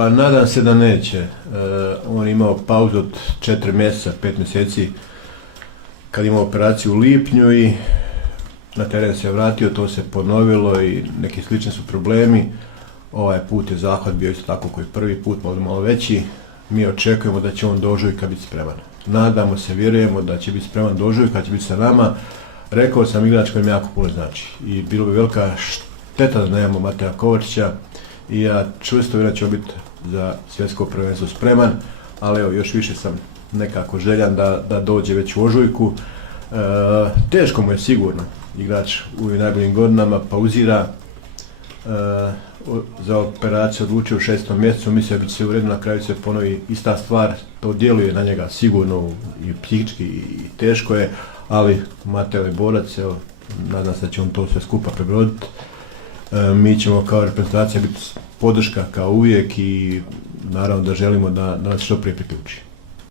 Pa nadam se da neće. On je imao pauzu od 4 mjeseca, 5 mjeseci kad imao operaciju u lipnju i na teren se vratio, to se ponovilo i neki slični su problemi. Ovaj put je zahvat bio isto tako koji prvi put, možda malo veći. Mi očekujemo da će on do ožujka biti spreman. Nadamo se, vjerujemo da će biti spreman do ožujka, će biti sa nama. Rekao sam, igrač koji mi jako puno znači i bilo bi velika šteta da nemamo Mateja Kovačića i ja čvrsto vjerujem da će biti za svjetsko prvenstvo spreman, ali evo, još više sam nekako željan da dođe već u ožujku. Teško mu je sigurno, igrač u najboljim godinama, pauzira, za operaciju odlučio u 6. mjesecu, mislio da bi se u redu, na kraju se ponovi ista stvar, to djeluje na njega sigurno i psihički i teško je, ali Mateo je borac, evo, nadam se da će on to sve skupa prebroditi. Mi ćemo kao reprezentacija biti podrška kao uvijek i naravno da želimo da nas što prije priključi.